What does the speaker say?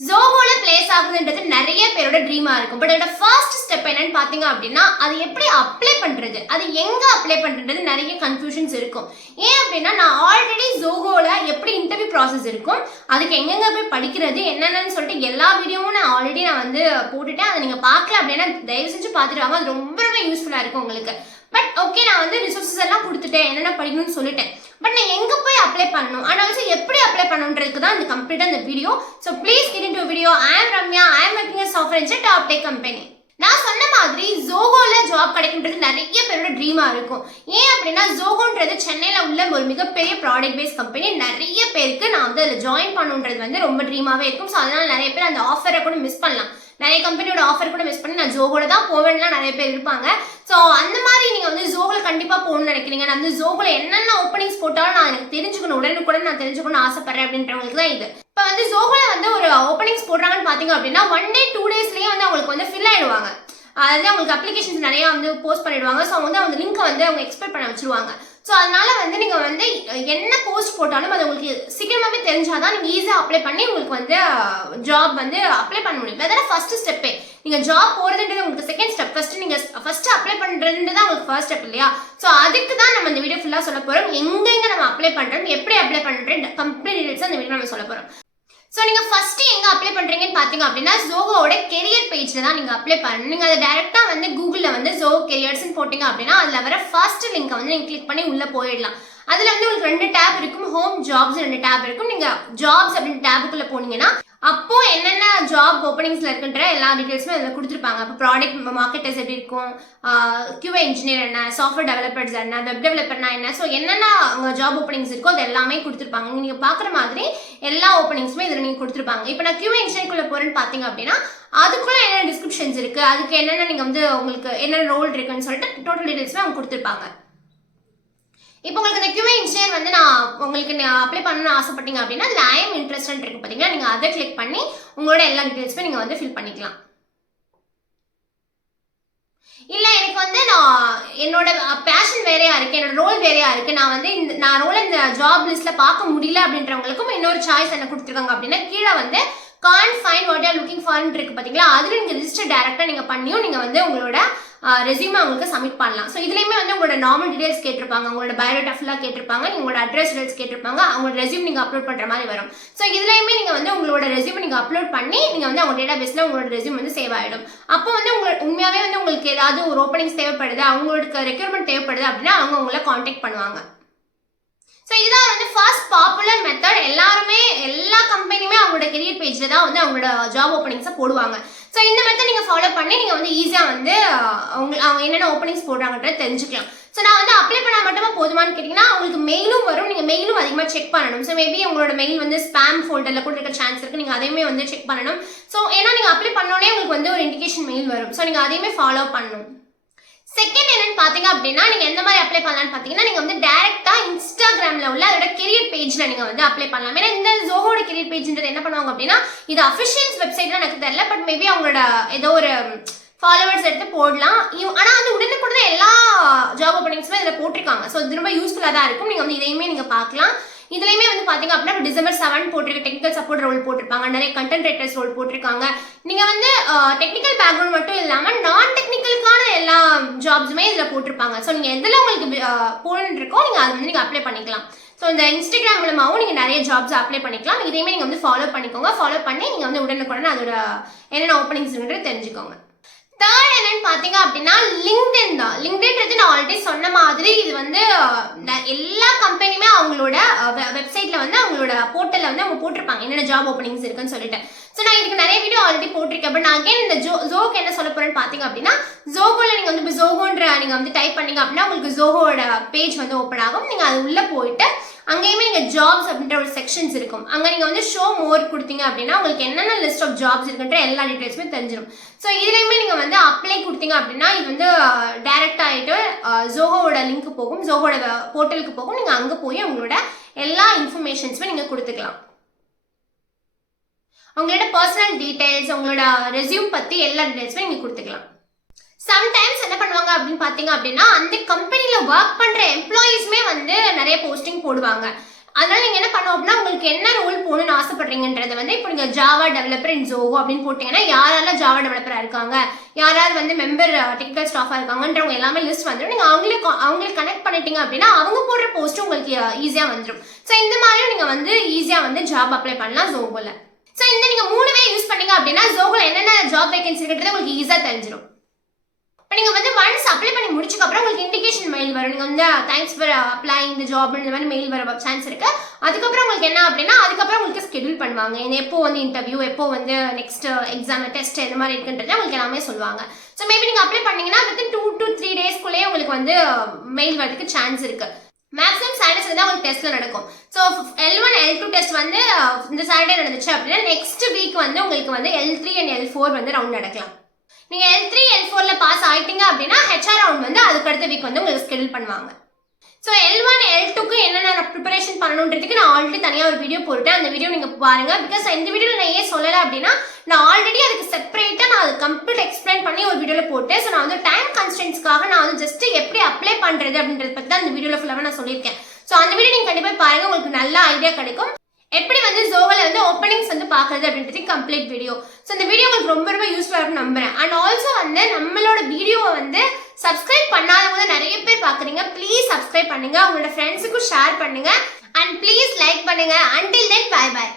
ஜோஹோல place ஆகுதுன்றது நிறைய பேரோட ட்ரீமா இருக்கும். பட் அதோட ஃபர்ஸ்ட் ஸ்டெப் என்னன்னு பாத்தீங்க அப்படின்னா, அது எப்படி அப்ளை பண்றது, அது எங்க அப்ளை பண்றது நிறைய கன்ஃபியூஷன்ஸ் இருக்கும். ஏன் அப்படின்னா, நான் ஆல்ரெடி ஜோஹோல எப்படி இன்டர்வியூ ப்ராசஸ் இருக்கும், அதுக்கு எங்கெங்க போய் படிக்கிறது என்னென்னு சொல்லிட்டு எல்லா வீடியோவும் நான் ஆல்ரெடி வந்து போட்டுட்டேன். அதை நீங்க பார்க்கல அப்படின்னா தயவு செஞ்சு பார்த்துட்டு வாங்க. அது ரொம்ப ரொம்ப யூஸ்ஃபுல்லா இருக்கும் உங்களுக்கு. பட் ஓகே, நான் வந்து ரிசோர்ஸஸ் எல்லாம் கொடுத்துட்டேன், என்னென்ன படிக்கணும்னு சொல்லிட்டேன். பட் நான் எங்க போய் அப்ளை பண்ணணும், ஆனால் எப்படி அப்ளை பண்ணணுன்றதுக்கு தான் இந்த கம்ப்ளீட்டா இந்த video. So please get into video. I am Ramya. I am working as software engineer top tech company. நான் சொன்ன மாதிரி ஜோஹோல ஜாப் கிடைக்குன்றது நிறைய பேரோட ட்ரீமா இருக்கும். ஏன் அப்படின்னா, ஜோஹோன்றது சென்னையில உள்ள ஒரு மிகப்பெரிய ப்ராடக்ட் பேஸ் கம்பெனி. நிறைய பேருக்கு நான் வந்து அதில் ஜாயின் பண்ணுன்றது வந்து ரொம்ப ட்ரீமாவே இருக்கும். ஸோ அதனால நிறைய பேர் அந்த ஆஃபரை கூட மிஸ் பண்ணலாம். நிறைய கம்பெனியோட ஆஃபர் கூட மிஸ் பண்ணி நான் ஜோஹோல தான் போவேன்லாம் நிறைய பேர் இருப்பாங்க. ஸோ அந்த மாதிரி நீங்கள் வந்து ஜோஹோல கண்டிப்பாக போகணும்னு நினைக்கிறீங்க, நான் வந்து ஜோஹோல என்னென்ன ஓப்பனிங்ஸ் போட்டாலும் நான் எனக்கு தெரிஞ்சுக்கணும், உடனுக்குடன் நான் தெரிஞ்சுக்கணும்னு ஆசைப்படுறேன் அப்படின்றவங்களுக்கு தான் இது. இப்போ வந்து ஜோஹோல வந்து ஒரு ஓப்பனிங்ஸ் போடுறாங்கன்னு பார்த்தீங்க அப்படின்னா 1 day 2 daysலேயே வந்து அவங்களுக்கு வந்து ஃபில் ஆயிடுவாங்க. அதாவது அவங்களுக்கு அப்ளிகேஷன்ஸ் நிறைய வந்து போஸ்ட் பண்ணிடுவாங்க. ஸோ வந்து அந்த லிங்கை வந்து அவங்க எக்ஸ்பெக்ட் பண்ண வச்சிருவாங்க. ஸோ அதனால வந்து நீங்கள் வந்து என்ன போஸ்ட் போட்டாலும் அது உங்களுக்கு சீக்கிரமாகவே தெரிஞ்சாதான் நீங்கள் ஈஸியாக அப்ளை பண்ணி உங்களுக்கு வந்து ஜாப் வந்து அப்ளை பண்ண முடியும். அதான் ஃபர்ஸ்ட் ஸ்டெப்பே. நீங்கள் ஜாப் போகிறதுன்றது உங்களுக்கு செகண்ட் ஸ்டெப். ஃபர்ஸ்ட் அப்ளை பண்ணுறதுன்றது தான் உங்களுக்கு ஃபர்ஸ்ட் ஸ்டெப் இல்லையா? ஸோ அதுக்கு தான் நம்ம இந்த வீடியோ ஃபுல்லாக சொல்ல போகிறோம். எங்கெங்க நம்ம அப்ளை பண்ணுறோம், எப்படி அப்ளை பண்ணுறோம், கம்ப்ளீட் டீடைல்ஸ் அந்த வீடியோ நம்ம சொல்ல போகிறோம். ஸோ நீங்கள் ஃபர்ஸ்ட் எங்கே அப்ளை பண்ணுறீங்கன்னு பார்த்தீங்க அப்படின்னா, ஜோஹோவோட கெரியர் பேஜில் தான் நீங்கள் அப்ளை பண்ணணும். நீங்கள் அதை டேரெக்டாக வந்து கூகுளில் வந்து ஜோஹோ கெரியர்ஸ்ன்னு போட்டிங்க அப்படின்னா அதில் வர ஃபர்ஸ்ட் லிங்கை வந்து நீங்கள் கிளிக் பண்ணி உள்ளே போயிடலாம். அதில் வந்து உங்களுக்கு 2 டேப் இருக்கும். ஹோம் ஜாப்ஸ் 2 டேப் இருக்கும். நீங்கள் ஜாப்ஸ் அப்படின்னு டேபுக்குள்ளே போனீங்கன்னா அப்போ என்னென்ன ஜாப் ஓப்பனிங்ஸ்ல இருக்குன்ற எல்லா டீடைல்ஸுமே அதில் கொடுத்துருப்பாங்க. இப்போ ப்ராடக்ட் மார்க்கெட்டர்ஸ் எப்படி இருக்கும், QA இன்ஜினியர் என்ன, சாஃப்ட்வேர் டெவலப்பர்ஸ் என்ன, வெப் டெவலப்பர்னா என்ன, ஸோ என்னென்ன அங்கே ஜாப் ஓப்பனிங்ஸ் இருக்கோ அது எல்லாமே கொடுத்துருப்பாங்க. நீங்கள் பார்க்குற மாதிரி எல்லா ஓப்பனிங்ஸுமே இதில் நீங்கள் கொடுத்துருப்பாங்க. இப்போ நான் QA இன்ஜினியருக்குள்ளே போகிறேன்னு பார்த்தீங்க அப்படின்னா அதுக்குள்ளே என்னென்ன டிஸ்கிரிப்ஷன்ஸ் இருக்குது, அதுக்கு என்னென்ன நீங்கள் வந்து உங்களுக்கு என்னென்ன ரோல் இருக்குன்னு சொல்லிட்டு டோட்டல் டீடைல்ஸுமே அவங்க கொடுத்துருப்பாங்க. இப்போ உங்களுக்கு இந்த QA இன்ஜினியர் வந்து நான் உங்களுக்கு அப்ளை பண்ணணும்னு ஆசைப்பட்டீங்க அப்படின்னா அதில் ஐ எம் இன்ட்ரெஸ்ட் இருக்கு பார்த்தீங்களா, நீங்கள் அதை கிளிக் பண்ணி உங்களோட எல்லா டீடைல்ஸுமே நீங்கள் வந்து ஃபில் பண்ணிக்கலாம். இல்லை எனக்கு வந்து நான் என்னோட பேஷன் வேறையா இருக்கு, என்னோட ரோல் வேறையா இருக்கு, நான் வந்து நான் ரோலை இந்த ஜாப் லிஸ்ட்ல பார்க்க முடியல அப்படின்றவங்களுக்கும் இன்னொரு சாய்ஸ் என்ன கொடுத்துருக்காங்க அப்படின்னா, கீழே வந்து can't find what you are looking for இருக்கு பார்த்தீங்களா, அதில் நீங்கள் ரிஜிஸ்டர் டேரெக்டாக நீங்கள் பண்ணியும் நீங்கள் வந்து உங்களோட ரெஸ்யூமே உங்களுக்கு சப்மிட் பண்ணலாம். ஸோ இதுலேயுமே வந்து உங்களோட நார்மல் டீடைல்ஸ் கேட்டிருப்பாங்க, உங்களோட பயோடேட்டா ஃபுல்லாக கேட்டிருப்பாங்க, உங்களோட அட்ரஸ் டீடைல்ஸ் கேட்டிருப்பாங்க, அவங்களோட ரெஸ்யூம் நீங்கள் அப்லோட் பண்ணுற மாதிரி வரும். ஸோ இதுலேயுமே நீங்கள் வந்து உங்களோட ரெஸ்யூம் நீங்கள் அப்லோட் பண்ணி நீங்கள் வந்து அவங்க டேட்டா பேஸில் உங்களோட ரெஸ்யூம் வந்து சேவ் ஆகிடும். அப்போ வந்து உண்மையாகவே வந்து உங்களுக்கு ஏதாவது ஒரு ஓப்பனிங்ஸ் தேவைப்படுது, அவங்களுக்கு ரெக்யூர்மெண்ட் தேவைப்படுது அப்படின்னா அவங்க உங்களை காண்டாக்ட் பண்ணுவாங்க. ஸோ இதுதான் வந்து ஃபர்ஸ்ட் பாப்புலர் மெத்தட். எல்லாருமே எல்லா கம்பெனியுமே அவங்களோட கெரியர் பேஜில் தான் வந்து அவங்களோட ஜாப் ஓப்பனிங்ஸை போடுவாங்க. ஸோ இந்த மெத்தட் நீங்கள் ஃபாலோ பண்ணி நீங்கள் வந்து ஈஸியாக வந்து அவங்க என்னென்ன ஓப்பனிங்ஸ் போடுறாங்கன்றத தெரிஞ்சுக்கலாம். ஸோ நான் வந்து அப்ளை பண்ணால் மட்டுமா போதுமான்னு கேட்டிங்கன்னா உங்களுக்கு மெயிலும் வரும், நீங்கள் மெயிலும் அதிகமாக செக் பண்ணணும். ஸோ மேபி உங்களோட மெயில் வந்து ஸ்பேம் ஃபோல்டரில் கூட இருக்க சான்ஸ் இருக்குது, நீங்கள் அதையுமே வந்து செக் பண்ணணும். ஸோ ஏன்னா நீங்கள் அப்ளை பண்ணோடனே உங்களுக்கு வந்து ஒரு இண்டிகேஷன் மெயில் வரும். ஸோ நீங்கள் அதையுமே ஃபாலோ பண்ணணும். செகண்ட் என்னன்னு பார்த்தீங்க அப்படின்னா, நீங்கள் எந்த மாதிரி அப்ளை பண்ணலான்னு பார்த்தீங்கன்னா, நீங்கள் வந்து டேரெக்டாக இன்ஸ்டாகிராமில் உள்ள அதோட கெரியர் பேஜில் நீங்கள் வந்து அப்ளை பண்ணலாம். ஏன்னா இந்த ஜோஹோட கெரியர் பேஜ்ன்றது என்ன பண்ணுவாங்க அப்படின்னா, இது அஃபிஷியல்ஸ் வெப்சைட்லாம் எனக்கு தெரியல, பட் மேபி அவங்களோட ஏதோ ஒரு ஃபாலோவர்ஸ் எடுத்து போடலாம். ஆனால் வந்து உடனுக்குடன் எல்லா ஜாப் ஓப்பனிங்ஸுமே இதில் போட்டிருக்காங்க. ஸோ இது ரொம்ப யூஸ்ஃபுல்லாக தான் இருக்கும். நீங்கள் வந்து இதையுமே நீங்கள் பார்க்கலாம். இதுலையுமே வந்து பார்த்தீங்க அப்படின்னா December 7 போட்டிருக்க டெக்னிக்கல் சப்போர்ட் ரோல் போட்டிருப்பாங்க, நிறைய கண்டென்ட் ரைட்டர்ஸ் ரோல் போட்டிருக்காங்க. நீங்கள் வந்து டெக்னிக்கல் பேக்ரவுண்ட் மட்டும் இல்லாமல் நான் டெக்னிக்கலுக்கான எல்லா ஜாப்ஸுமே இதில் போட்டிருப்பாங்க. ஸோ நீங்கள் எதில் உங்களுக்கு போகணுன்னு இருக்கோ நீங்கள் அதை வந்து நீங்கள் அப்ளை பண்ணிக்கலாம். ஸோ இந்த இன்ஸ்டாகிராம் மூலமாகவும் நீங்கள் நிறைய ஜாப்ஸ் அப்ளை பண்ணிக்கலாம். இதையுமே நீங்கள் வந்து ஃபாலோ பண்ணிக்கோங்க. ஃபாலோ பண்ணி நீங்கள் வந்து உடனுக்குடன் அதோட என்னென்ன ஓப்பனிங்ஸ்ன்றது தெரிஞ்சுக்கோங்க. தேர்ட் என்னன்னு பார்த்தீங்க அப்படின்னா லிங்க்டின் தான். லிங்க்டின்றது நான் ஆல்ரெடி சொன்ன மாதிரி இது வந்து எல்லா கம்பெனியுமே அவங்களோட வெப்சைட்டில் வந்து அவங்களோட போர்ட்டலில் வந்து அவங்க போட்டிருப்பாங்க என்னென்ன ஜாப் ஓப்பனிங்ஸ் இருக்குன்னு சொல்லிட்டு. ஸோ நான் இதுக்கு நிறைய வீடியோ ஆல்ரெடி போட்டிருக்கேன். பட் நான் அகைன் இந்த ஜோக்கு என்ன சொல்ல போறேன்னு பார்த்தீங்க அப்படின்னா, ஜோகோவில் நீங்கள் வந்து இப்போ ஜோகோன்ற நீங்கள் வந்து டைப் பண்ணீங்க அப்படின்னா உங்களுக்கு ஜோகோட பேஜ் வந்து ஓப்பன் ஆகும். நீங்கள் அது உள்ளே போயிட்டு அங்கேயுமே நீங்கள் ஜாப்ஸ் அப்படின்ற ஒரு செக்ஷன்ஸ் இருக்கும். அங்கே நீங்கள் வந்து ஷோ மோர் கொடுத்தீங்க அப்படின்னா உங்களுக்கு என்னென்ன லிஸ்ட் ஆஃப் ஜாப்ஸ் இருக்குன்ற எல்லா டீட்டெயில்ஸுமே தெரிஞ்சிடும். ஸோ இதுலேயுமே நீங்கள் வந்து அப்ளை கொடுத்தீங்க அப்படின்னா இது வந்து டைரக்ட் ஆகிட்டு ஜோஹோவோட லிங்க் போகும், ஜோஹோட போர்ட்டலுக்கு போகும். நீங்கள் அங்கே போய் உங்களோட எல்லா இன்ஃபர்மேஷன்ஸுமே நீங்கள் கொடுத்துக்கலாம். உங்களோட பர்சனல் டீடைல்ஸ், உங்களோட ரெஸ்யூம் பற்றி எல்லா டீடைல்ஸுமே நீங்கள் கொடுத்துக்கலாம். சம்டைம்ஸ் என்ன பண்ணுவாங்க அப்படின்னு பார்த்தீங்க அப்படின்னா, அந்த கம்பெனியில் ஒர்க் பண்ணுற எம்ப்ளாயீஸ்மே வந்து நிறைய போஸ்டிங் போடுவாங்க. அதனால நீங்க என்ன பண்ணுவோம் அப்படின்னா உங்களுக்கு என்ன ரோல் போகணும்னு ஆசைப்படுறீங்கன்றத வந்து இப்போ நீங்க ஜாவா டெவலப்பர் இன் ஜோஹோ அப்படின்னு போட்டீங்கன்னா யாரெல்லாம் ஜாவா டெவலப்பரா இருக்காங்க, யாராவது வந்து மெம்பர் டெக்னிக்கல் ஸ்டாஃபா இருக்காங்கன்றவங்க எல்லாமே லிஸ்ட் வந்துடும். நீங்க அவங்களுக்கு கனெக்ட் பண்ணிட்டீங்க அப்படின்னா அவங்க போடுற போஸ்ட் உங்களுக்கு ஈஸியா வந்துடும். ஸோ இந்த மாதிரியும் நீங்க வந்து ஈஸியா வந்து ஜாப் அப்ளை பண்ணலாம் ஜோஹோல. ஸோ இந்த நீங்க 3வே யூஸ் பண்ணீங்க அப்படின்னா ஜோஹோல என்னென்ன ஜாப் வேகன்சி இருக்கிறது உங்களுக்கு ஈஸியா தெரிஞ்சிடும். இப்போ நீங்கள் வந்து ஒன்ஸ் அப்ளை பண்ணி முடிச்சக்கப்புறம் உங்களுக்கு இண்டிகேஷன் மெயில் வரும். நீங்கள் வந்து தேங்க்ஸ் ஃபார் அப்ளைங் இந்த ஜாப் இந்த மாதிரி மெயில் வர சான்ஸ் இருக்கு. அதுக்கப்புறம் உங்களுக்கு என்ன அப்படின்னா அதுக்கப்புறம் உங்களுக்கு ஸ்கெடியூல் பண்ணுவாங்க. எப்போ வந்து இன்டர்வியூ, எப்போ வந்து நெக்ஸ்ட் எக்ஸாம் டெஸ்ட் இந்த மாதிரி இருக்குன்றது உங்களுக்கு எல்லாமே சொல்லுவாங்க. ஸோ மேபி நீங்கள் அப்ளை பண்ணீங்கன்னா வித்தின் 2 to 3 டேஸ்க்குள்ளேயே உங்களுக்கு வந்து மெயில் வரதுக்கு சான்ஸ் இருக்கு. மேக்ஸிமம் சாட்டர்டே தான் உங்களுக்கு டெஸ்ட்ல நடக்கும். ஸோ L1 L2 டெஸ்ட் வந்து இந்த சாட்டர்டே நடந்துச்சு அப்படின்னா நெக்ஸ்ட் வீக் வந்து உங்களுக்கு வந்து L3 and L4 வந்து ரவுண்ட் நடக்கலாம். நீங்க L3 L4ல பாஸ் ஆயிட்டீங்க அப்படின்னா ஹெச்ஆர் ரவுண்ட் வந்து அதுக்கு அடுத்த வீக் வந்து உங்களுக்கு ஸ்கெடியூல் பண்ணுவாங்க. ஸோ L1 L2க்கு என்னென்ன ப்ரிப்பரேஷன் பண்ணணுன்றதுக்கு நான் ஆல்ரெடி தனியாக ஒரு வீடியோ போட்டேன். அந்த வீடியோ நீங்க பாருங்க. பிகாஸ் இந்த வீடியோவில் நான் ஏன் சொல்லலை அப்படின்னா நான் ஆல்ரெடி அதுக்கு செப்பரேட்டாக நான் அது கம்ப்ளீட் எக்ஸ்பிளைன் பண்ணி ஒரு வீடியோவில் போட்டேன். ஸோ நான் வந்து டைம் கன்ஸ்டன்ஸ்க்காக நான் வந்து ஜஸ்ட் எப்படி அப்ளை பண்ணுறது அப்படின்றத பற்றி தான் அந்த வீடியோவில் ஃபுல்லாக நான் சொல்லியிருக்கேன். ஸோ அந்த வீடியோ நீங்கள் கண்டிப்பாக பாருங்க, உங்களுக்கு நல்ல ஐடியா கிடைக்கும். எப்படி வந்து ஜோஹோல வந்து ஓப்பனிங்ஸ் வந்து பார்க்குறது அப்படின்றது கம்ப்ளீட் வீடியோ. ஸோ இந்த வீடியோ உங்களுக்கு ரொம்ப ரொம்ப யூஸ்ஃபுல்லாக இருக்கும்னு நம்புறேன். அண்ட் ஆல்சோ வந்து நம்மளோட வீடியோவை வந்து சப்ஸ்கிரைப் பண்ணாதவங்க நிறைய பேர் பார்க்குறீங்க. ப்ளீஸ் சப்ஸ்கிரைப் பண்ணுங்க, உங்களோட ஃப்ரெண்ட்ஸுக்கும் ஷேர் பண்ணுங்க அண்ட் ப்ளீஸ் லைக் பண்ணுங்க. Until then bye by.